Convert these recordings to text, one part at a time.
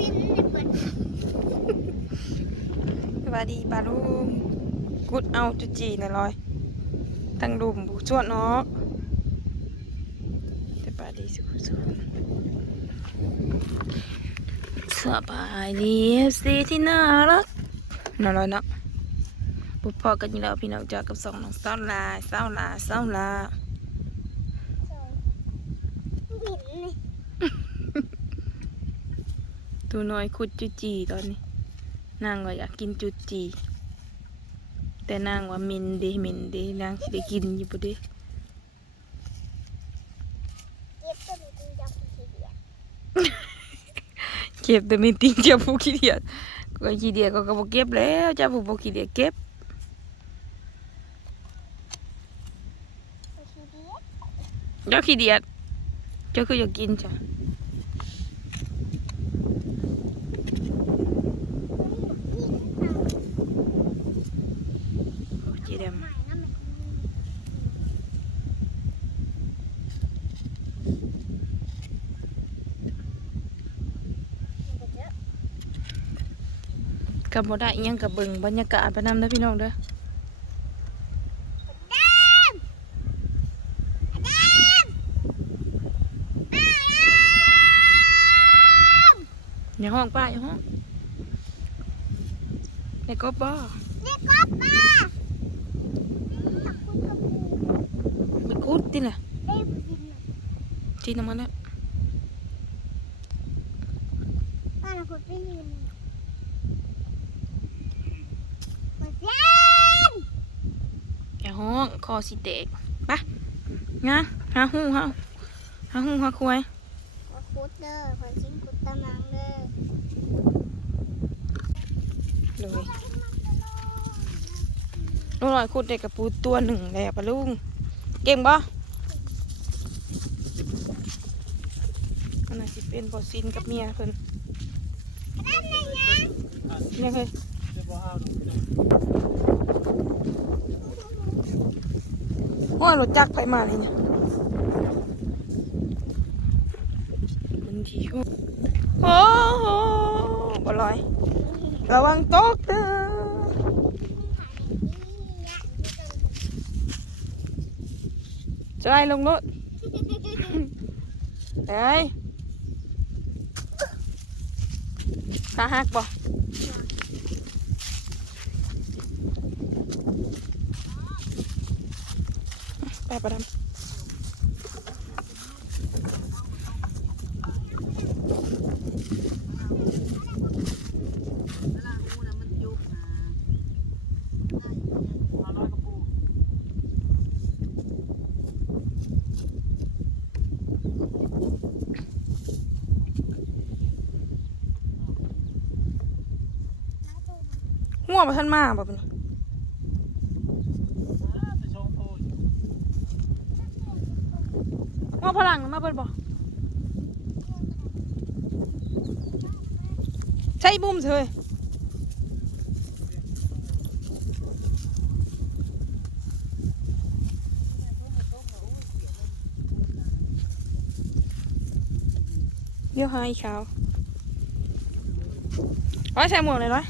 บินในเปิดสวัสดีปลาลุงกุดเอาจุจีนะลอย ตั้งดุมบุชวดเนาะแต่ปลาดีสุดสุดสบายดีสิที่น่ารักน่ารักเนาะปุ๊บพอกันอยู่แล้วพี่น้องจากกับสองน้องสาลาสาลาสาลา บินนี่ ตัวน้อยคุดจุจีตอนนี้ นางว่าอยากกินจุจี แต่นางว่ามินเดมินเดนางสิได้กินอยู่บ่เด้เก็บตัวนี้จริงจังทีเดียวเก็บแต่ไม่ติ้งเจ้าผู้ขี้เดียดก็ขี้เดียดก็ก็บ่เก็บแล้วเจ้าผู้บ่ขี้เดียดเก็บตัวทีเดียวเจ้าขี้เดียดเจ้าคืออยากกินจ้ะ โอ้จีเดมใหม่นะมันเยอะกับบ่ได้อิหยังกับเบิ่งบรรยากาศไปนำเด้อพี่น้องเด้อดามดามอ้าวอย่าห้องป้าอย่าห้องในกบบ่นี่ก็ปลาตักคุณกับปู ไปคุดติล่ะเอ้ยบินน่ะจีน้ำมันน่ะป้าน่ะคุณไปยืนมาเสียนอย่าห้องคอสิแตกไปงาหาหูหาหาหูหาควายว่าคุดเด้อขอชิ้นคุดตะนังเด้อเลยลูกหน่อยคุดได้กับปูตัวหนึ่งแล้วปะลุง เก่งบ่อันนั้นสิเป็นบอซินกับเมียเพิ่นเนี่ยเฮ้ยว่ารถจักรไปมาเลยเนี่ยมันที่โอ้โหบ่ลอย ระวังตก เด้อจะไล่ลงรถเฮ้ยขาหักบ่ไปประดำ ท่านมาแบบนี้หัวพลังมาเปิดบ่ใช่บุ้มเถอะเดี๋ยวหาอีกขาวร้อยใส่หมวกเลยร้อย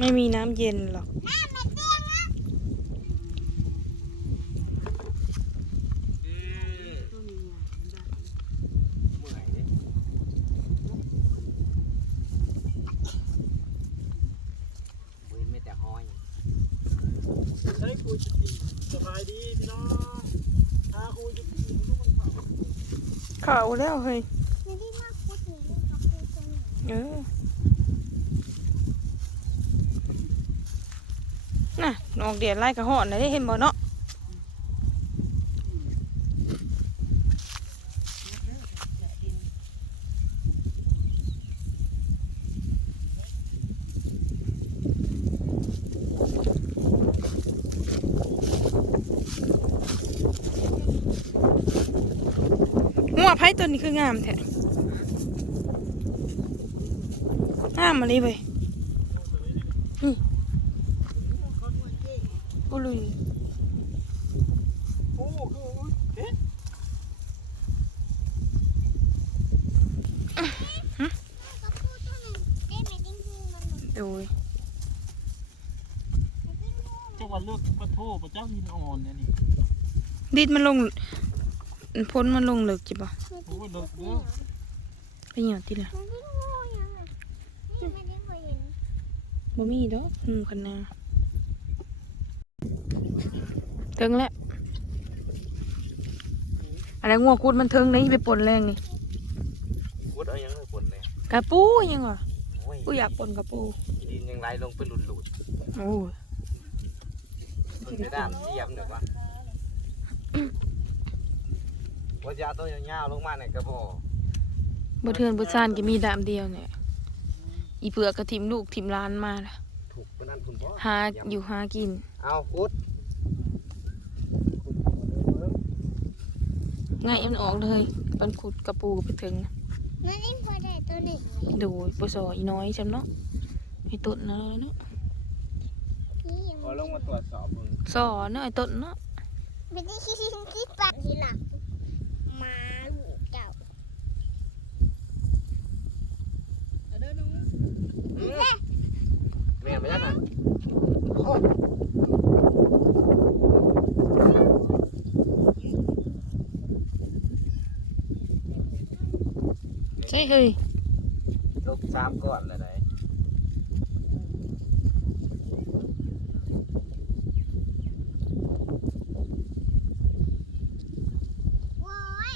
ไม่มีน้ำเย็นหรอกเว้นไม่แต่ห้อยใช้คุยจุดีสบายดีพี่น้องพาคุยจุดีมันต้องมันเผาเขาแล้วเฮ้ย ไม่ได้มาคุดหนูกับคุดตรงนี้ เออ นอกเดียดไล่กระหอนเลยได้เห็นบ่เนาะหัวไผ่ตัวนี้คืองามแท้งามมาเลยเว้ยนี่อุลุย โอ้คือเอ๊ะ โดยจังหวัดเลือกปะโทปะเจ้าหินอ่อนเนี่ยนี่ดิดมันลงพ้นมันลงเลิกจิบ่โอ้ยเลิกเด้อไปเหี่ยวติล่ะมันดิ้นงูยังไงนี่มันดิ้นงูยังบ่มีดอกหูคันนาถึงแล้วอะไรงัวคูดมันถึงนี่ไปปนแรงนี่วุดเอายังเลยปนเลยกระปูยังวะโอ้ยกูอยากปนกระปู ดินยังไหลลงไปหลุดหลุดโอ้ยๆมันไปด้ามเทียมเดี๋ยววะว่าจะเอาตัวยาวๆลงมาในกระบอกบ่เทือนบ่ซานก็มีดามเดียวเนี่ยอีเผือกก็ทิมลูกทิมหล้านมาล่ะถูกปานนั้นคุณพ่อหาอยู่หากิน เอาคุดง่ายมันออกเลยปันขุดกระปูไปถึงมันดิ้นพอได้ตัวหนึ่งโดยปสออีน้อยจำเนาะ ไอ้ต้นเนาะเนาะพี่ยังขอลงมาตรวจสอบมึงสอเนาะไอ้ต้นเนาะไม่ได้คิดคิดปัดทีหลังมาลูกเจ้าแม่นไปยังน่ะโอ้ยใช่เฮ้ยลูกสามก่อนเลยไหน โว้ย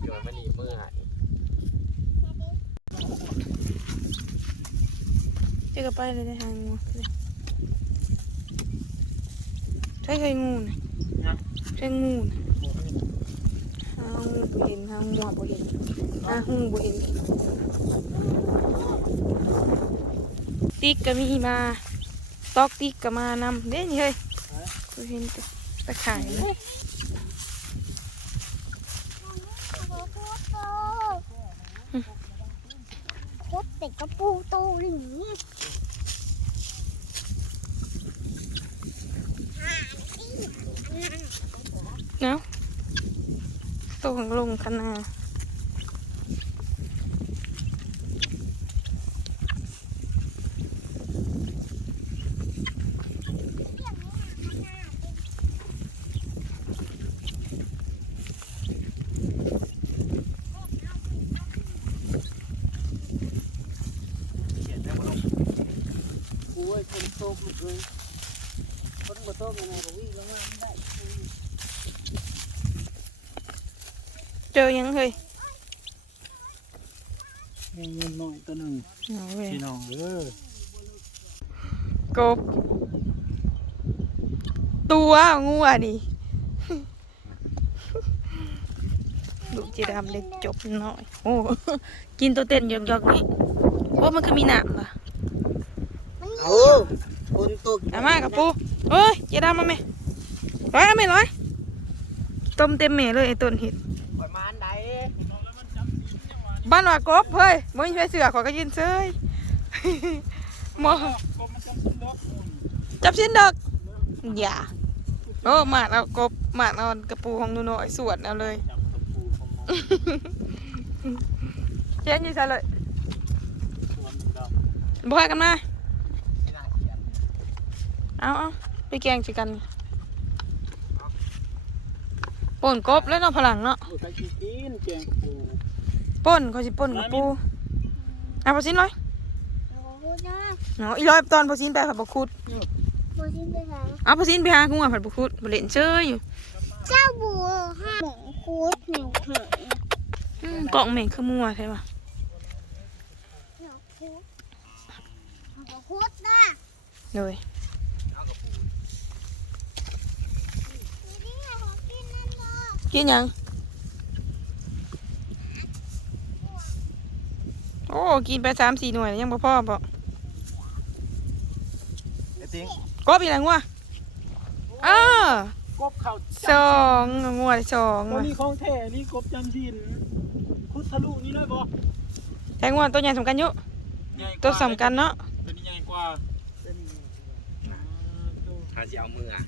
เดี๋ยวมันหนีมือหาย เจอ กระไปเลยในทางงูใช่เฮ้ยงูนะใช่งูนะหางูบ่เห็นหางูบ่เห็นหาหูบ่เห็นติ๊กก็มีมาตอกติ๊กก็มานำเด้นี่เฮ้ยกูเห็นแต่ตะข่ายนะโคตรเป็ดกระปูโตหรือ เนาะต กลงคณะเขียนได้บ่ลงโอ้ยคนโตกเลยคนบ่โตกยังไงก็วิ่งลงมาไม่ได้ เจอยังเฮ้ยมีเงินน้อยตัวหนึ่งเอาเว้ยพี่น้องเด้อกบ ตัวงูอะดิลูกจีดำเล็กจบหน่อย โอ้ กินตัวเต้นหยอกๆนี่โอ้มันคือมีหนามป่ะเอาคนตกเอามากับปูเอ้ยจีดำมาไหมร้อยเอาไหมร้อย ต้มเต็มเมเลยไอ้ต้นเห็ด ปล่อยมาอันใด บ้านว่ากบเฮ้ยมึงใช้เสือขอยก็ยืนเซยหมอก็มันจำเป็นดอกจับชิ้นดอกอย่าโอ้มาดเอากบมาดเอากระปูของหนูน้อยสวดเอาเลยเจ๊นอยู่ซะเลยส่วนดอกบ่ให้กันมาเขียนเอาเอาไปแกงสิกันป่นกบแล้วเนาะพลังเนาะ ปูป่นเขาสิป่นกับปูเอาพอสินร้อยโอ้โหนะเอาอีร้อยตอนพอสินไปผัดบกคุดโบชินไปไหนเอาพอสินไปหากุ้งผัดบกคุดบ่เล่นเชยอยู่เจ้าบัวห้าหมงคูดหนึ่งหางอืมกล่องแม่งคือมัวใช่ปะหนึ่งคูดหนึ่งคูดนะเลยเอากระปูนี่นี่ของกินนั่นเนาะกินหยัง โอ้ กินไปสามสี่หน่วยแล้วยังบ่พอบ่ไอ้ติงกบอีกแล้วงัวอ้ากบเข้าสองงัวได้สองตัวว่ะนี้ของแท้นี่กบจำชินคุดทะลุนี่เลยบ่แต่งัวตัวใหญ่สำคัญอยู่ใหญ่กตัวว่าสำคัญเนาะตัวนี้ใหญ่กว่าตัวนี้อ่าตัวหาสิเอามืออะ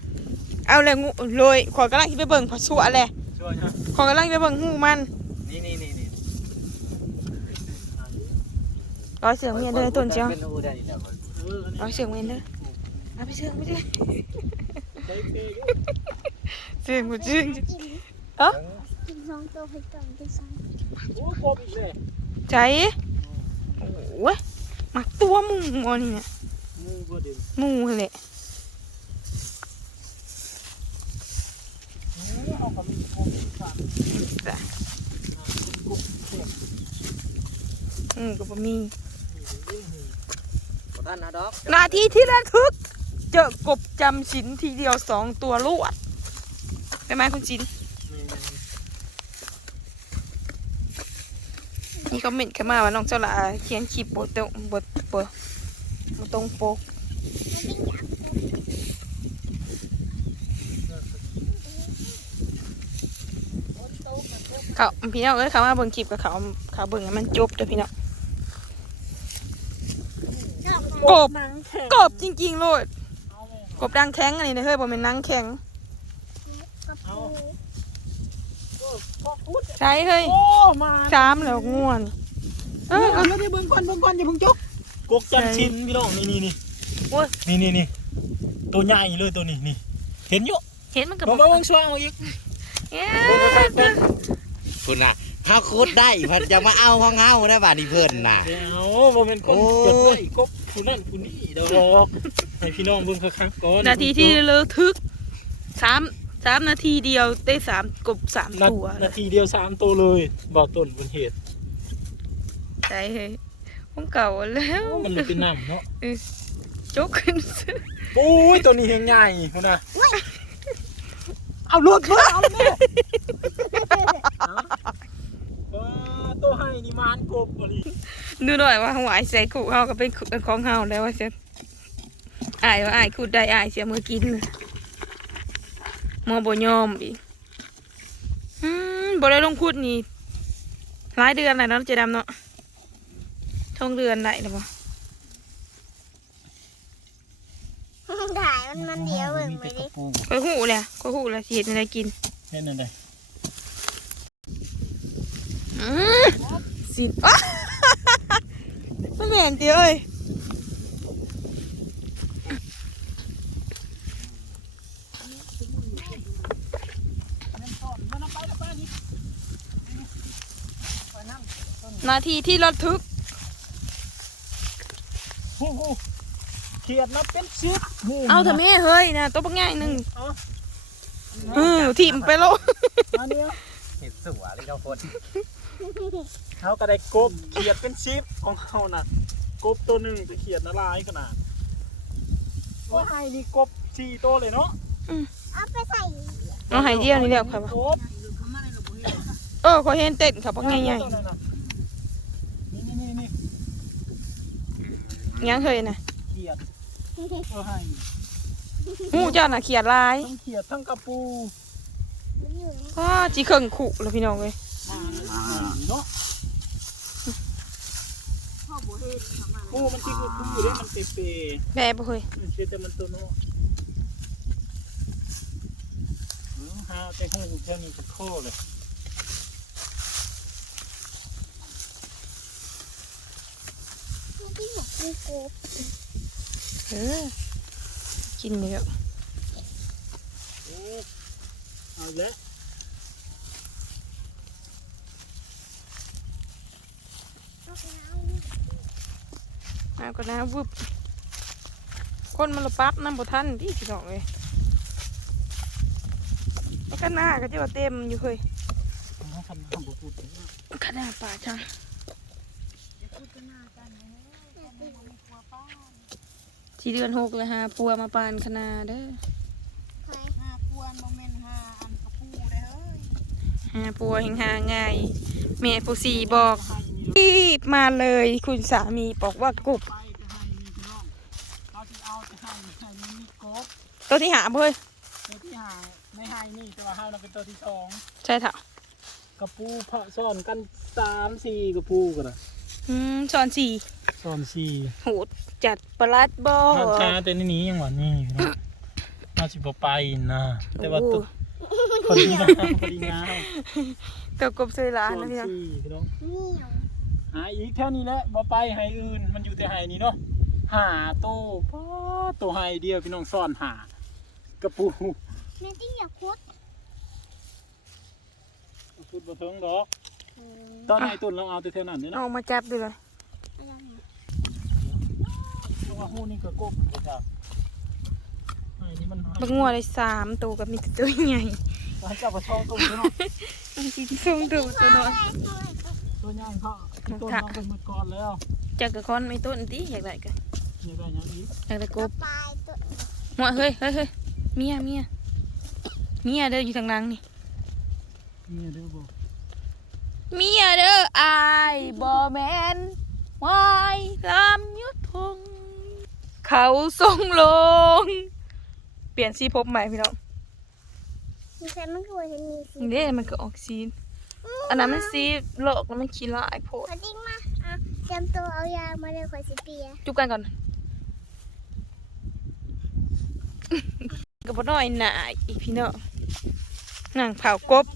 เอาเลยงูเลยขอยกำลังคิดไปเบิ่งพอสัวแหละมช่วยนะขอกำลังไปเบิ่งหูมัน นี่นี่นี่ ร้อยเสียงเมียนเด้อต้นเจ้า เป็นอูได้นี่แหละ เอออันนี้ ร้อยเสียงเมียนเด้อเอาไปเสียงไปเด้อ ใช้เพลง เสียงบ่จริง กิน เอ้อ กินสองตัวไปก่อนไปสอง โอ้กบอีกเลย ใจโอ้ยมักตัวหมูหมอนี่เนี่ย งูบ่เด่น หมูแหละ โอ้เอากับมีกบฝาก จ้ะ กบเสียบ อืมก็บ่มี นี่นี่นี่ นนะดอกนาทีที่ระทึก เจอกบจำศีลทีเดียวสองตัวรวดไปไหมคุณจินนี่เขาเม็นขึ้นมาว่าน้องเจ้าละเขียนคลิปบทตบทบทบทตรงโปกเขาพี่น้องเอ้ยเขามาเบิ่งคลิปกับเขาเขาเบิ่งให้มันจบเด้อพี่น้อง กบหนังแข็งกบจริงๆโลดเอาเลยกบดังแข็งอันนี้นะเฮ้ยบ่เป็นนังแข็งกับปูโอ้พ่อพูดใช่เฮ้ยโอ้มาสามแล้วง่วนเออเอาแล้วได้เบิ่งก่อนเบิ่งก่อนอย่าเพิ่งจกกกจันชินพี่น้องนี่นี่นี่โอ้ยนี่นี่นี่ตัวใหญ่เลยตัวนี้นี่เห็นอยู่เห็นมันกับมามาเบิ่งช่วยเอาอีกเอ๊ะคุณน่ะเฮาคุดได้เพิ่นจะมาเอาของเฮาได้บาดนี้เพิ่นน่ะเดี๋ยวบ่แม่นคนโอ้เกิดได้กบ ผู้นั่นผู้นี่ดอกให้พี่น้องเบิ่งคักๆก่อนนาทีที่ระทึกสามสามนาทีเดียวได้สามกบสามนาตัว นาทีเดียวสามตัวเลยบ่ต้นบนเหตุใช่เฮ้ยของเก่าแล้วมันเลยเป็นน้ำเนาะจกขึ้นซื้อโอ้ยตัวนี้เฮงใหญ่พุ่นน่ะเอารถมาเอาแม่ว้า ตัวให้นี่มานกบตัวนี้ดูหน่อยว่าหวายใส่ขู่เฮาก็เป็นขู่ของเฮาแล้วว่าเสียอายว่าอายขุดได้อายเสียมือกินเลยมอบ่ยอมอีกอืมบ่ได้ลงขุดนี่หลายเดือนแล้วเนาะเจดำเนาะท่องเดือนไหนนะบ่ถ่ายมันมันเดียวเบิ่งไปดิค่อยหูเลยค่อยหูเลยสิเฮ็ดอะไรกินเห็นอะไรอืม สิอ๊ะไม่แม่นติเอ้ยนาทีที่ระทึกโอ้โหเขียดมาเป็นชุดเอาเถอะแม่เฮ้ยนะตัวบักง่ายหนึ่งเอาเออทิมไปโลอันเนี้ยเห็ดสัวเลยเจ้าคน เขาก็ได้กบเขียดเป็นชิปของเขาน่ะกบตัวหนึ่งจะเขียดละลายขนาดว่าไอ้นี่กบสี่ตัวเลยเนาะเอาไปใส่เอาใหายเดียวนี่แหละครับกบเออขอยเห็นเต้นครับบักง่ายตัวนั้นน่ะนี่นี่นี่นี่ๆยังเฮ้ยนะเขียดเออให้หูเจ้าน่ะเขียดลายทั้งเขียดทั้งกระปูมันอยู่ในว้าจีเข่งขู่แล้วพี่น้องเลย เนาะปูมันที่คือปูเด้มันเปเปแม่บ่เฮ้ยมันเชื่อแต่มันตัวเนาะอืมหาแต่หูแค่นี้ก็โคเลยมันที่อยากกินกบเออกินเยอะโอ้เอาอีกแล้วเอาไปเอา น้ำก็น้ำวึบคนมันละปั๊บน้ำบ่ทันที่พี่น้องเลยแล้วก็หน้าก็จะว่าเต็มอยู่เฮ้ยเอาทำทำบุพูดถึงขนาดป่าจังที่เดือนหกเลยฮะปัวมาปานคณาเด้อไปห้าพวนโมเมนต์ห้าอันกระปูได้เฮ้ยหาปัวแห่งหาง่ายแม่ผู้สีบอก รีบมาเลยคุณสามีบอกว่ากบไปจะให้มีพี่น้องเขาที่เอาจะให้ให้มีมีกบตัวที่หาบ่เฮ้ยตัวที่หาไม่ให้นี่แต่ว่าให้เราเป็นตัวที่สองใช่เถอะกระปูเพาะซ่อนกันสามสี่กระปูกันนะอืมช้อนสี่ซ่อนสี่โหดจัดประหลัดบอน้ำชาแต่ในนี้ยังหวานนี่พี่น้องน่าสิบไปนะแต่ว่าตัวโอ้พอดีงามพอดีงามกับกบเซลาส่วนะนพี่น้องสี่พี่น้องเหนียวหาอีกแค่นี้แหละบ่ไปให้อื่น มันอยู่แต่ให้นี้เนาะหาโตป้าตัวให้เดียวพี่น้องซ่อนหากระปูแม่ที่อยากคุดพูดบ่ถึงดอกตอนให้ตุนเราเอาแต่เท่านั้นนี่เอาเนาะมาจับดูเลยอะไรนะเพราะว่าฮู้นี่ก็กบบ่จ้ะให้นี่มันบักงัวได้สามตัวกับมีแต่ตัวใหญ่ให้เจ้าบ่ชอบตัวนี้เนาะมันกินส่งตัวตัวน้อยตัวใหญ่เขาที่ ต้นเราเป็นมือก่อนแล้วจากกระคอนไม่ต้นติอยากได้กันนี่ได้หยังอีกอยากได้กบปลายตัวหัวเฮ้ยเฮ้ยเฮ้ยเมียเมียเมียเด้ออยู่ทางหลังนี่นี่เด้อบ่เมียเด้ออายบ่แมนวายลำยุทธงเขาส่งลง เปลี่ยนสีผมใหม่พี่น้องมีใครมันคือว่าฉันมีสินี่เด้มันก็ออกสี อันนั้นมันสีโลกแล้วมันขี้ลายโพดพอจริงมาอะเตรียมตัวเอายามาเลยคอยสิเปียจุบกันก่อนก็บ่น้อยหน่าอีกพี่น้องนั่งเผากบ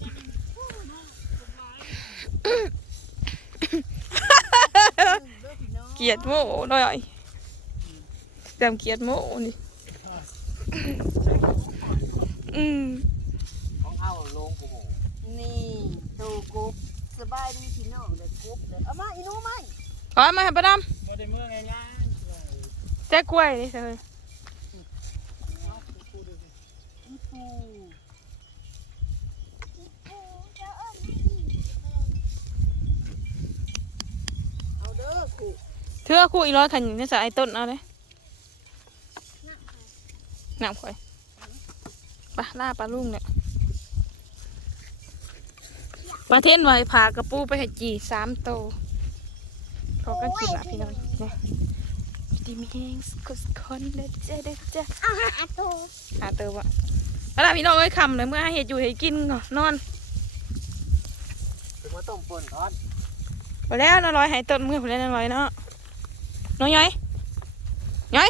เกลียดโม่หน่อยจำเกลียดโม่นี่อืม ของเฮาลงโอ้โห นี่ตูกุ๊ บสบายดีพี่น้องเลยกุ๊บเลยเอามาอีหนูมาขอมาให้ประดบ่ได้เมื่อง่ายำแจ้กล้วยนี่เลยอีปูเอาเด้อขู่เธอคู่อีร้อยขันอยู่ในสายต้นเอาเลยน้ำข่อยปลาล่าปลาลุงเนี่ย ปลาเทนไว้พากระปูไปให้จีสามโตวพอกันกินละพี่น้องเนี่ยดีมีแห้งสกุสคนเด็ดเจ๊เด็ดเจ๊เอาหาตัวหาเติมวะเอาล่ะพี่น้องเอ้ยคำเลยเมื่อให้เห็ดอยู่ให้กินก่อนนอนถึงว่าต้มป่นทอดไปแล้วน้อยร้อยใหายต้นมือไปแล้วน้อยร้อยเนาะน้อยย้อยย้อย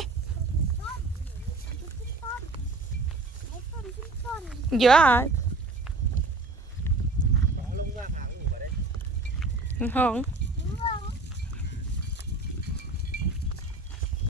ไอ้ต้นขึ้นต้นเยอะอะ ของลงว่าหางอยู่บ่ได้ ห้อง